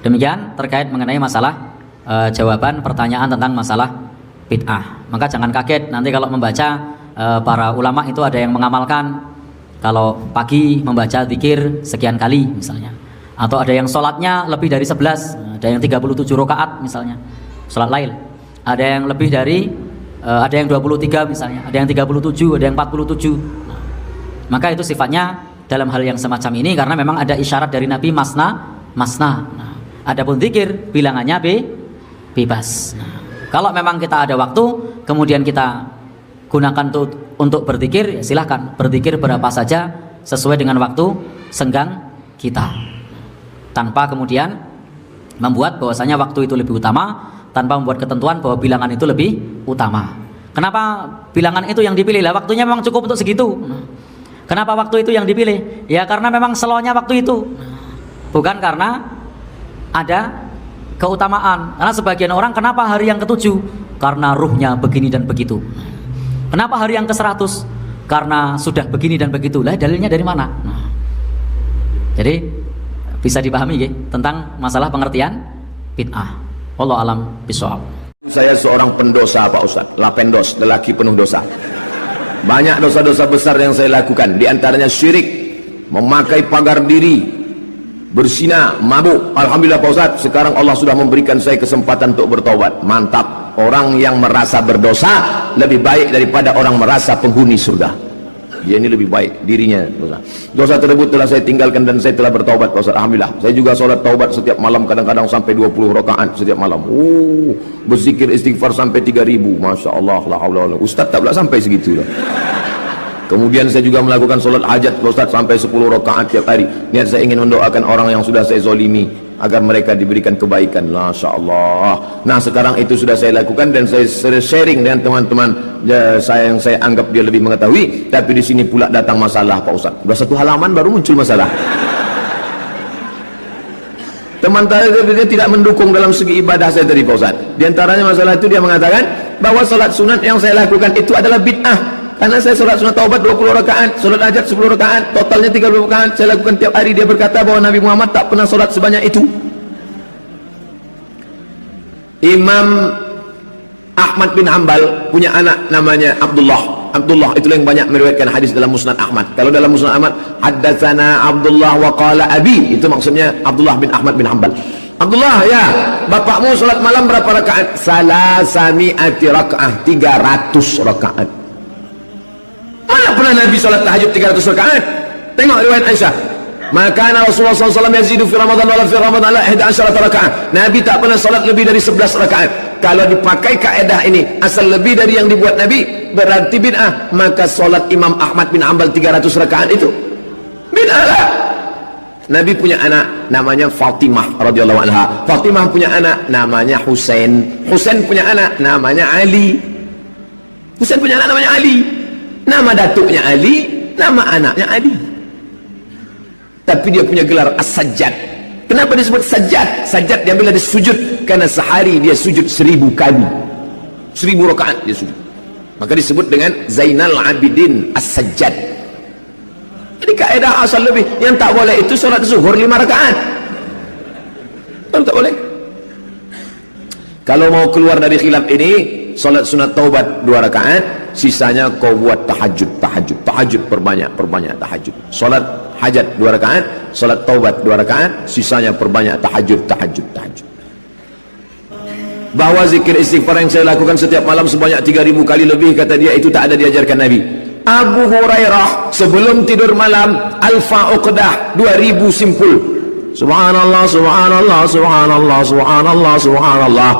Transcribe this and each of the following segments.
Demikian terkait mengenai masalah jawaban pertanyaan tentang masalah bid'ah. Maka jangan kaget nanti kalau membaca, para ulama itu ada yang mengamalkan kalau pagi membaca zikir sekian kali misalnya, atau ada yang sholatnya lebih dari 11, ada yang 37 rakaat misalnya sholat lail, ada yang lebih dari ada yang 23 misalnya, ada yang 37, ada yang 47. Maka itu sifatnya dalam hal yang semacam ini karena memang ada isyarat dari Nabi masna. Adapun zikir bilangannya bebas. Kalau memang kita ada waktu kemudian kita gunakan untuk berzikir, ya silahkan berzikir berapa saja sesuai dengan waktu senggang kita, tanpa kemudian membuat bahwasanya waktu itu lebih utama, tanpa membuat ketentuan bahwa bilangan itu lebih utama. Kenapa bilangan itu yang dipilih? Lah waktunya memang cukup untuk segitu. Kenapa waktu itu yang dipilih? Ya karena memang slownya waktu itu, bukan karena ada keutamaan. Karena sebagian orang kenapa hari yang ke-7? Karena ruhnya begini dan begitu. Kenapa hari yang ke-100? Karena sudah begini dan begitu. Lah dalilnya dari mana? Jadi bisa dipahami ya, tentang masalah pengertian bid'ah. Wallahu alam bishawab. Saya seorang pendosa Pak Ustaz, lapendos, lelaki penuh dosa. Banyak dosa-dosa besar yang saya lakukan, di antaranya syirik, memakai pagar diri, berzina, mabuk. Alhamdulillah Pak Ustaz, sekarang Allah sudah memberikan saya kesempatan untuk bertobat. Mantap. Orang yang merasa berdosa lebih baik daripada orang merasa penghuni surga. Dia ini lebih baik dirinya. Dosa tersebut telah saya tinggalkan dan saya telah bertobat Pak Ustaz. Alhamdulillah. Saya juga sholat taubat setiap malam, kadang-kadang sampai 20 rakaat setiap malam. Berzikir istighfar sampai 3000. Masya Allah, la haula wala. Ustaz tak pula sampai segitu lah. Kemudian saya juga melakukan sholat hajat Ustaz sampai 10 rakaat tiap hari. Niat saya ingin mendoakan orang yang sudah saya zolimi agar mereka diberikan kebaikan. Masya Allah. Nah sekarang itu sudah saya lakukan dan saya sharing dengan teman-teman saya yang saya anggap dia lebih mengetahui. Tapi di sini pula datang masalah Pak Ustaz. Sudah satu halaman baru muncul masalah. Teman dia tidak mendukung dalam segi ibadah saya tadi Pak Ustaz. Di antaranya masalah itu dia mengatakan bahwa sholat sunat yang saya lakukan itu adalah bid'ah. Karena saya sholat sunat taubat 20 rakaat, sholat hajat 10 rakaat, totalnya 30 rakaat saya lakukan tiap hari. Dia berkata bahwa Nabi Muhammad tak pernah sholat sebanyak itu. Imam Ahmad bin Hanbal punya anak namanya Abdullah. Abdullah itulah yang banyak meriwayatkan hadis dalam Musnad Ahmad. Kalau dalam Musnad Ahmad, haddatsana Abdullah wa qala abi, itu maksudnya Abdullah bin Ahmad bin Hanbal. Abdullah, ya, bapakmu sholat malam berapa rakaat? Salasami'ati rakaat, 300 rakaat. Mana pernah Nabi sholat tahajud 300 rakaat? Tengok riwayat Aisyah. Maka Rasulullah SAW yazidu fi Ramadan wala fi Ramadan la 11 rakaat. Nabi tak pernah sholat lebih dari 11 rakaat. Kalau dipakai kaedah ini, asal lebih dari yang dibuat Nabi berarti bid'ah. Maka sholat Imam Ahmad bin Hanbal 300 rakaat itu bid'ah lah. Nabi punya anak namanya Fatimah radhiyallahu anha. Fatimah punya anak namanya Husain. Husain punya anak namanya Ali. Husain punya anak namanya Ali. Nama datuknya Ali, nama anaknya Ali. Tapi dia punya gelar As-Sajjad. Kenapa disebut Sajjad? Sajjad diambil dari sujud, karena sehari dia sujud 1000 kali. 1000 rakaat dia sujud. Maka disebut dengan Zainal Abidin As-Sajjad. Jadi kaedah asal lebih. Yang tak boleh itu sholat zuhur 5 rakaat. Betul tak boleh. Kalau mau keluar dari khilaf ini, sholat sunat taubat 2 rakaat, sisanya kau buat tahajud perbanyak tahajud. Sholat hajat 2 rakaat, sholat taubat 2 rakaat, sisanya perbanyak tahajud. Bahwa zikir istighfar yang saya lakukan setiap malam sebanyak 3000 kali lebih, kata dia, itu tak ada diajarkan Nabi. Abu Hurairah sebelum tidur malam alfa uqdah 2000 simpul. Subhanallah, subhanallah, subhanallah, subhanallah, subhanallah.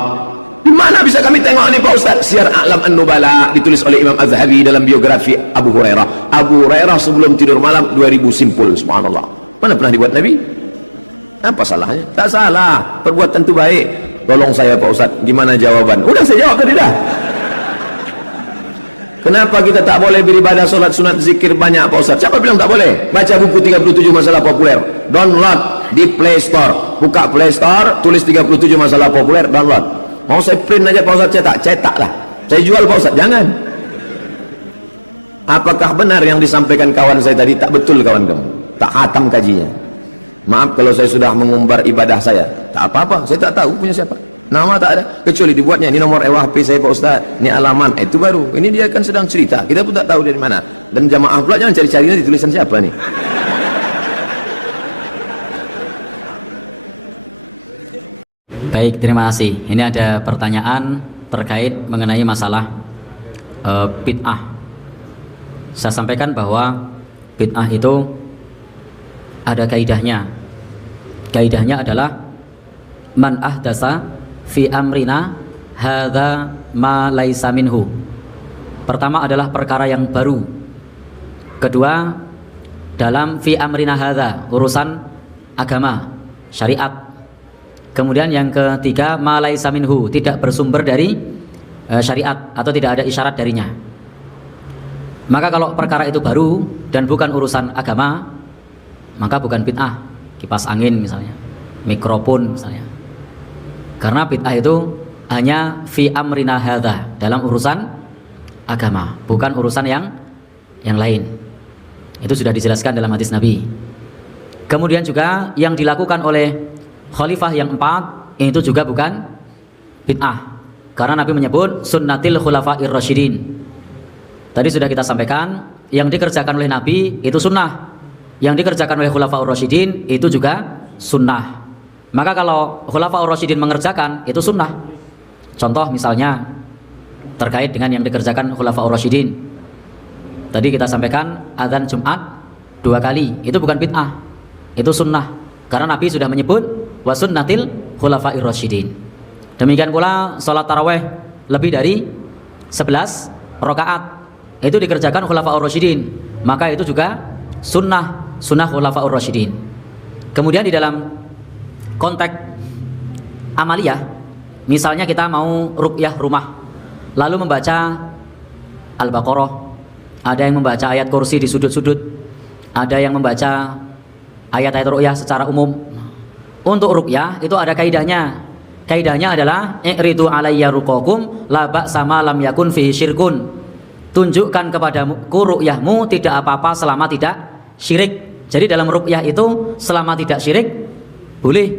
Di mana bisa kami tengok ini Pak Ustaz? Syiar A'lam An-Nubala ditulis oleh Imam Az-Zahabi dalam biografi Abu Hurairah. Abu Hurairah sebelum tidur malam 2000 simpul. Subhanallah. Mana pernah dibuat Nabi? Apa salahnya? Tak salah. Perbuatan itu baik. Tolong saya Pak Ustaz, gimana jawaban? Udah saya jawab tadi dah. Kenapa kita tak boleh beribadah solat sunat zikir banyak Pak Ustaz? Siapa bilang tak boleh? Baca buku 37 masalah populer. Download di Play Store. Buka Play Store, tulis 37 masalah populer, download. Mau saya print aja Pak Ustaz, cetak lah. Saya jual Pak Ustaz, jangan. Apakah benar yang disampaikan kawan saya tadi? Tak betul kawan kamu. Tak khatam kajinya. Maaf kalau saya sudah mengumbar ibadah saya. Tak apa-apa, saya tak tahu punya siapa. Nama tak ada, kecuali dibuatnya ini nomor HP saya Pak Ustaz, ini alamat, itu baru. Ini dia kan sedang cerita, kita pun tak tahu dari mana. Dan jamaah pula jangan cari-cari nanti tulisan siapa nih. Baik, terima kasih. Ini ada pertanyaan terkait mengenai masalah bid'ah. Saya sampaikan bahwa bid'ah itu ada kaidahnya. Kaidahnya adalah man ahdasa fi amrina hadza ma laisa minhu. Pertama adalah perkara yang baru. Kedua, dalam fi amrina hadza, urusan agama, syariat. Kemudian yang ketiga, ma laisa minhu, tidak bersumber dari syariat atau tidak ada isyarat darinya. Maka kalau perkara itu baru dan bukan urusan agama, maka bukan bid'ah. Kipas angin misalnya, mikrofon misalnya. Karena bid'ah itu hanya fi amrina hadza, dalam urusan agama, bukan urusan yang lain. Itu sudah dijelaskan dalam hadis Nabi. Kemudian juga yang dilakukan oleh khalifah yang 4 itu juga bukan bid'ah. Karena Nabi menyebut sunnatil khulafa'ir rasyidin. Tadi sudah kita sampaikan, yang dikerjakan oleh Nabi itu sunnah, yang dikerjakan oleh khulafa'ur rasyidin itu juga sunnah. Maka kalau khulafa'ur rasyidin mengerjakan itu sunnah. Contoh misalnya terkait dengan yang dikerjakan khulafa'ur rasyidin. Tadi kita sampaikan azan Jumat 2 kali, itu bukan bid'ah, itu sunnah. Karena Nabi sudah menyebut wa sunnatil khulafa'ir rasyidin. Demikian pula sholat taraweh lebih dari 11 rakaat, itu dikerjakan khulafa'ur rasyidin, maka itu juga sunnah khulafa'ur rasyidin. Kemudian di dalam konteks amaliyah, misalnya kita mau ruqyah rumah, lalu membaca Al-Baqarah, ada yang membaca ayat kursi di sudut-sudut, ada yang membaca ayat-ayat ruqyah secara umum. Untuk ruqyah itu ada kaidahnya. Kaidahnya adalah i'ridu alayya ruqakum la ba'sa ma lam yakun fihi syirkun. Tunjukkan kepadaku ruqyahmu tidak apa-apa selama tidak syirik. Jadi dalam ruqyah itu selama tidak syirik boleh.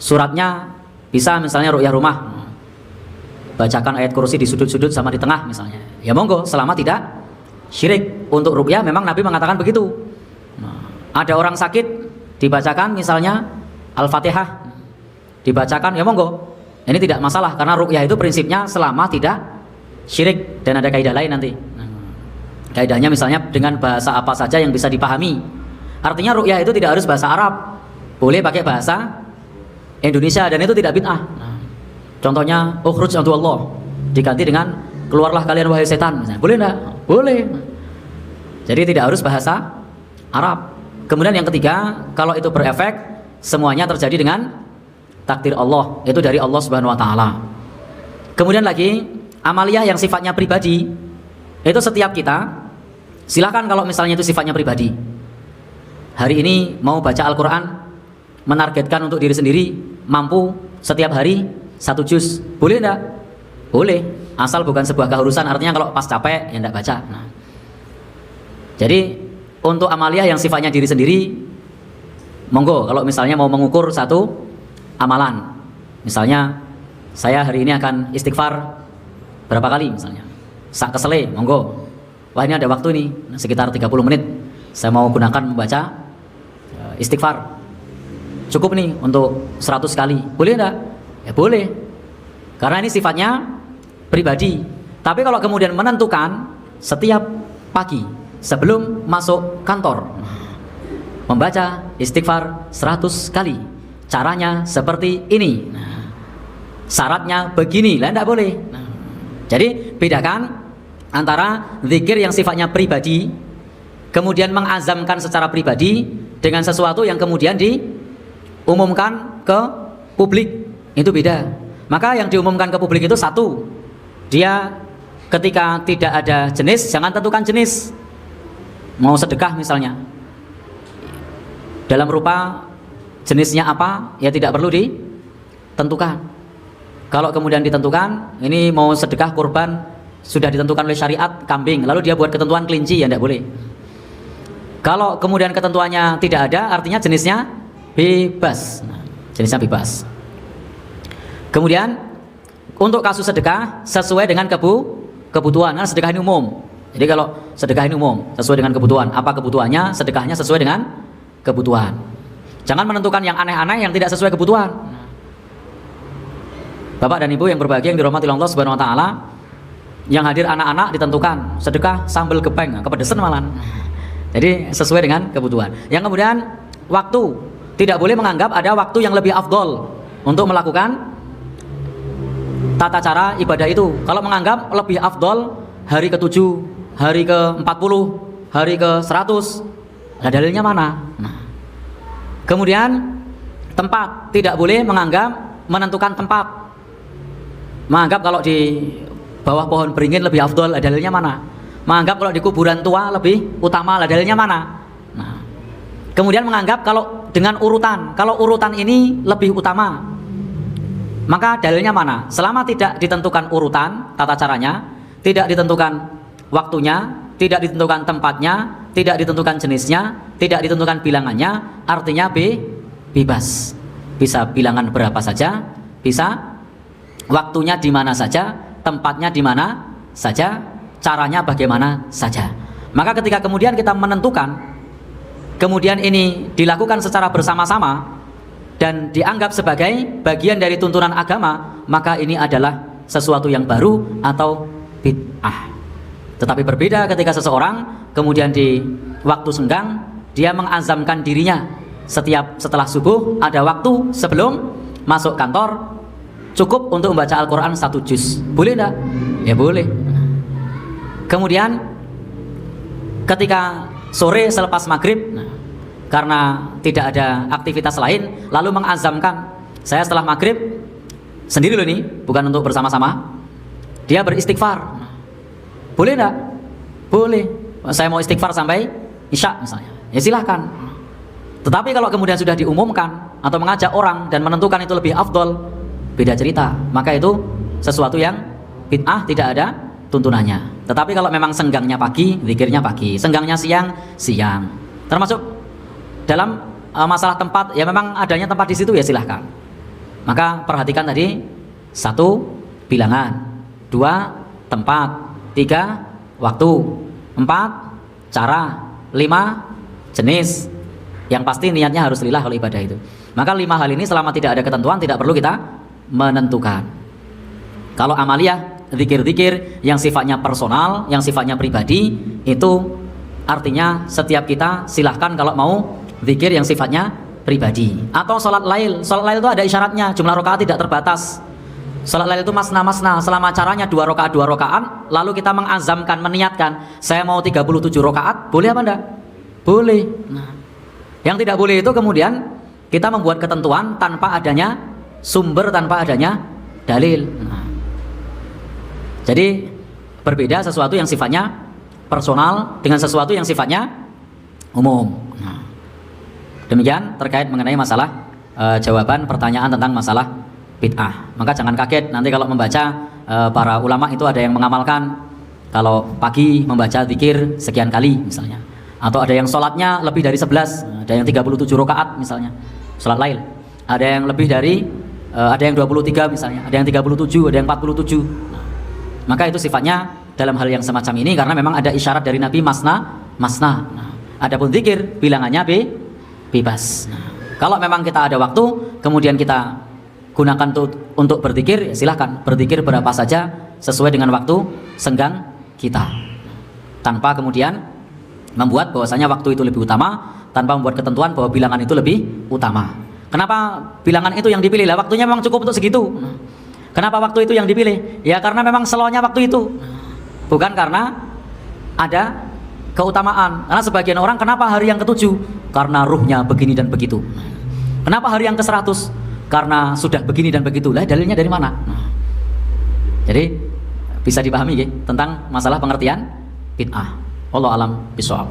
Suratnya bisa misalnya ruqyah rumah, bacakan ayat kursi di sudut-sudut sama di tengah misalnya. Ya monggo selama tidak syirik. Untuk ruqyah memang Nabi mengatakan begitu. Ada orang sakit dibacakan misalnya Al-Fatihah, dibacakan, ya monggo. Ini tidak masalah karena ruqyah itu prinsipnya selama tidak syirik. Dan ada kaidah lain nanti. Kaidahnya misalnya dengan bahasa apa saja yang bisa dipahami. Artinya ruqyah itu tidak harus bahasa Arab, boleh pakai bahasa Indonesia dan itu tidak bid'ah. Contohnya ukhruj antu Allah diganti dengan keluarlah kalian wahai setan misalnya. Boleh enggak? Boleh. Jadi tidak harus bahasa Arab. Kemudian yang ketiga, kalau itu berefek, semuanya terjadi dengan takdir Allah, itu dari Allah Subhanahu wa taala. Kemudian lagi amaliyah yang sifatnya pribadi, itu setiap kita silakan kalau misalnya itu sifatnya pribadi. Hari ini mau baca Al-Qur'an, menargetkan untuk diri sendiri mampu setiap hari 1 juz. Boleh enggak? Boleh, asal bukan sebuah keharusan. Artinya kalau pas capek ya enggak baca. Jadi untuk amaliyah yang sifatnya diri sendiri, monggo kalau misalnya mau mengukur satu amalan. Misalnya saya hari ini akan istighfar berapa kali misalnya. Sak kesele, monggo. Wah ini ada waktu nih, sekitar 30 menit. Saya mau gunakan membaca istighfar. Cukup nih untuk 100 kali. Boleh enggak? Ya boleh. Karena ini sifatnya pribadi. Tapi kalau kemudian menentukan setiap pagi sebelum masuk kantor membaca istighfar 100 kali, caranya seperti ini, syaratnya begini, lah tidak boleh. Jadi bedakan antara zikir yang sifatnya pribadi, kemudian mengazamkan secara pribadi, dengan sesuatu yang kemudian diumumkan ke publik, itu beda. Maka yang diumumkan ke publik itu satu, dia ketika tidak ada jenis, jangan tentukan jenis. Mau sedekah misalnya, dalam rupa jenisnya apa, ya tidak perlu ditentukan. Kalau kemudian ditentukan, ini mau sedekah kurban, sudah ditentukan oleh syariat kambing, lalu dia buat ketentuan kelinci, ya tidak boleh. Kalau kemudian ketentuannya tidak ada, artinya jenisnya bebas. jenisnya bebas. Kemudian untuk kasus sedekah sesuai dengan kebutuhan, karena sedekah ini umum. Jadi kalau sedekah ini umum sesuai dengan kebutuhan, apa kebutuhannya, sedekahnya sesuai dengan kebutuhan. Jangan menentukan yang aneh-aneh yang tidak sesuai kebutuhan. Bapak dan Ibu yang berbahagia yang dirahmati Allah Subhanahu wa taala, yang hadir anak-anak ditentukan sedekah sambal gepeng, kepedesan malan. Jadi sesuai dengan kebutuhan. Yang kemudian waktu, tidak boleh menganggap ada waktu yang lebih afdol untuk melakukan tata cara ibadah itu. Kalau menganggap lebih afdol hari ke-7, hari ke-40, hari ke-100, nah dalilnya mana? Nah. Kemudian tempat, tidak boleh menentukan tempat. Menganggap kalau di bawah pohon beringin lebih afdol, dalilnya mana? Menganggap kalau di kuburan tua lebih utama, dalilnya mana? Nah. Kemudian menganggap kalau dengan urutan, kalau urutan ini lebih utama, maka dalilnya mana? Selama tidak ditentukan urutan, tata caranya, tidak ditentukan waktunya, tidak ditentukan tempatnya, tidak ditentukan jenisnya, tidak ditentukan bilangannya, artinya bebas. Bisa bilangan berapa saja, bisa waktunya di mana saja, tempatnya di mana saja, caranya bagaimana saja. Maka ketika kemudian kita menentukan, kemudian ini dilakukan secara bersama-sama dan dianggap sebagai bagian dari tuntunan agama, maka ini adalah sesuatu yang baru atau bid'ah. Tetapi berbeda ketika seseorang kemudian di waktu senggang dia mengazamkan dirinya setelah subuh ada waktu sebelum masuk kantor cukup untuk membaca Al-Quran 1 juz. Boleh enggak? Ya boleh. Kemudian ketika sore selepas maghrib, karena tidak ada aktivitas lain, lalu mengazamkan, saya setelah maghrib sendiri loh ini, bukan untuk bersama-sama, dia beristighfar. Boleh enggak? Boleh. Saya mau istighfar sampai isya misalnya, ya silahkan. Tetapi kalau kemudian sudah diumumkan atau mengajak orang dan menentukan itu lebih afdol, beda cerita. Maka itu sesuatu yang bid'ah, tidak ada tuntunannya. Tetapi kalau memang senggangnya pagi, zikirnya pagi, senggangnya siang, siang. Termasuk dalam masalah tempat, ya memang adanya tempat di situ, ya silahkan. Maka perhatikan tadi, 1 bilangan, 2 tempat, 3 waktu, 4 cara, 5 jenis. Yang pasti niatnya harus lillah kalau ibadah itu. Maka 5 hal ini selama tidak ada ketentuan tidak perlu kita menentukan. Kalau amaliyah, zikir-zikir yang sifatnya personal, yang sifatnya pribadi, itu artinya setiap kita silahkan kalau mau zikir yang sifatnya pribadi. Atau sholat lail itu ada isyaratnya, jumlah rakaat tidak terbatas. Sholat lail itu masna-masna, selama caranya 2 rakaat, lalu kita mengazamkan, meniatkan, saya mau 37 rakaat, boleh apa enggak? Boleh. Nah, yang tidak boleh itu kemudian kita membuat ketentuan tanpa adanya sumber, tanpa adanya dalil. Nah, jadi berbeda sesuatu yang sifatnya personal dengan sesuatu yang sifatnya umum. Nah, demikian terkait mengenai masalah jawaban pertanyaan tentang masalah bid'ah. Maka jangan kaget nanti kalau membaca, para ulama itu ada yang mengamalkan kalau pagi membaca zikir sekian kali misalnya, atau ada yang sholatnya lebih dari 11, ada yang 37 rakaat misalnya sholat lail, ada yang lebih dari ada yang 23 misalnya, ada yang 37, ada yang 47. Nah, maka itu sifatnya dalam hal yang semacam ini karena memang ada isyarat dari Nabi masna. Nah, adapun zikir bilangannya bebas. Nah, kalau memang kita ada waktu kemudian kita gunakan untuk berzikir, silahkan berzikir berapa saja sesuai dengan waktu senggang kita, tanpa kemudian membuat bahwasanya waktu itu lebih utama, tanpa membuat ketentuan bahwa bilangan itu lebih utama. Kenapa bilangan itu yang dipilih? Lah waktunya memang cukup untuk segitu. Kenapa waktu itu yang dipilih? Ya karena memang slownya waktu itu, bukan karena ada keutamaan. Karena sebagian orang, kenapa hari yang ke-7? Karena ruhnya begini dan begitu. Kenapa hari yang ke-100? Karena sudah begini dan begitu. Lah dalilnya dari mana? Jadi bisa dipahami ya, tentang masalah pengertian bid'ah. Wallahu alam bishawab.